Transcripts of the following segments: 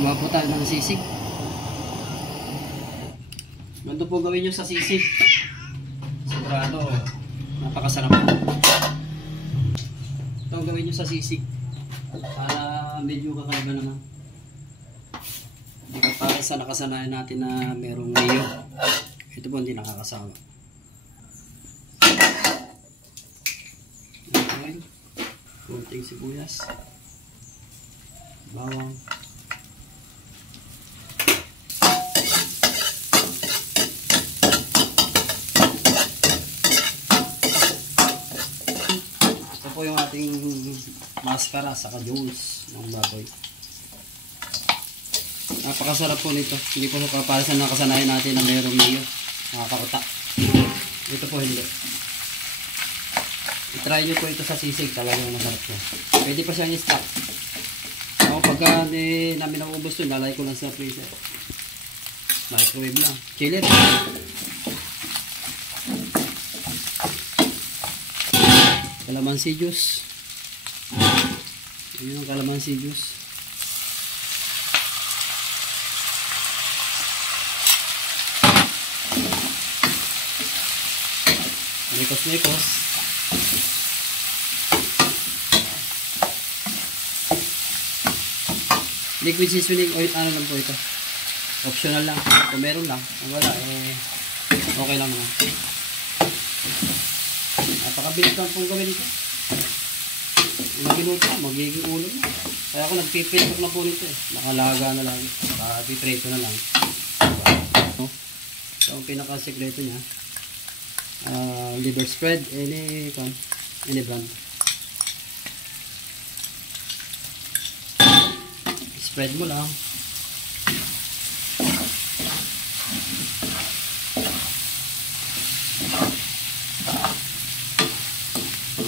Gumawa po tayo ng sisig. Ganito po gawin nyo sa sisig. Sigurado, napakasarap po. Ito ang gawin nyo sa sisig. Para medyo kakaiba naman. Hindi ka para sa nakasanayan natin na merong mayo. Ito po hindi nakakasawa. Okay. Kunting sibuyas. Bawang. Ito po yung ating mascara saka juice ng baboy. Napakasarap po nito. Hindi po para sa nakasanayan natin na mayroong mayo. Nakakauta. Ito po hindi. I-try nyo po ito sa sisig. Talagang masarap po. Pwede pa siyang i-stock. Ako pagka namin naubos ito, lalay ko lang sa freezer. Microwave lang. Chiller. Calamansi juice. Yun yung calamansi juice. Mekos-mekos. Liquid seasoning oil, ano lang po ito. Optional lang. Kung meron lang. Kung wala, okay lang naman. Napakabilis lang pong gawin ito. Ilang minuto, magiging ulo na. Kaya ako nagpipreto na po nito eh. Nakalaga na lang. Pipreto na lang. Ito ang pinaka-sekreto niya. Liver spread, any brand. Spread mo lang.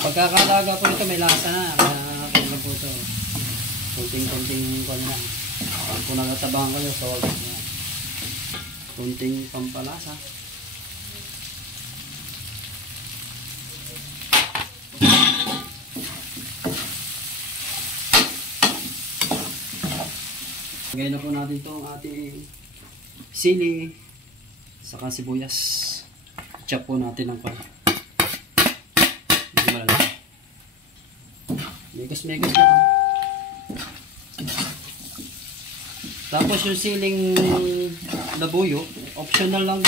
Pagkakalaga po nito may lasa na. Kaya po ito. Kunting-kunting ko na. Kung nagatabangan kayo, salt na. Kunting pampalasa. Lagay na po natin itong ating sili saka sibuyas. Chop po natin ng konti. Hindi malala. Mekos-mekos lang. Tapos yung siling labuyo, optional lang.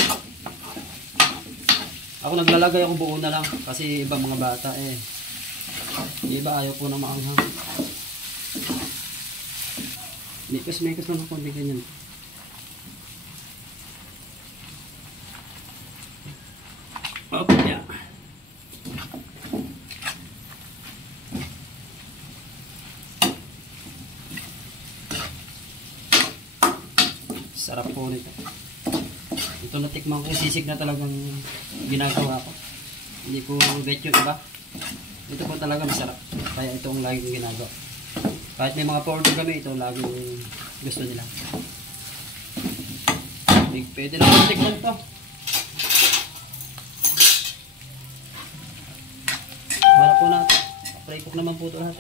Ako naglalagay ako buo na lang kasi iba mga bata iba ayaw po na maanghang. Mekos-mekos lang ako, hindi ganyan. Okay. Sarap po nito. Ito natikman ko sisig na talagang ginagawa ko. Hindi po bet yun, diba? Ito po talaga masarap. Kaya itong laging ginagawa. Kahit may mga pa-order kami, ito laging gusto nila. Pwede na kong tikman to. Para po natin. Pray cook naman po ito lahat.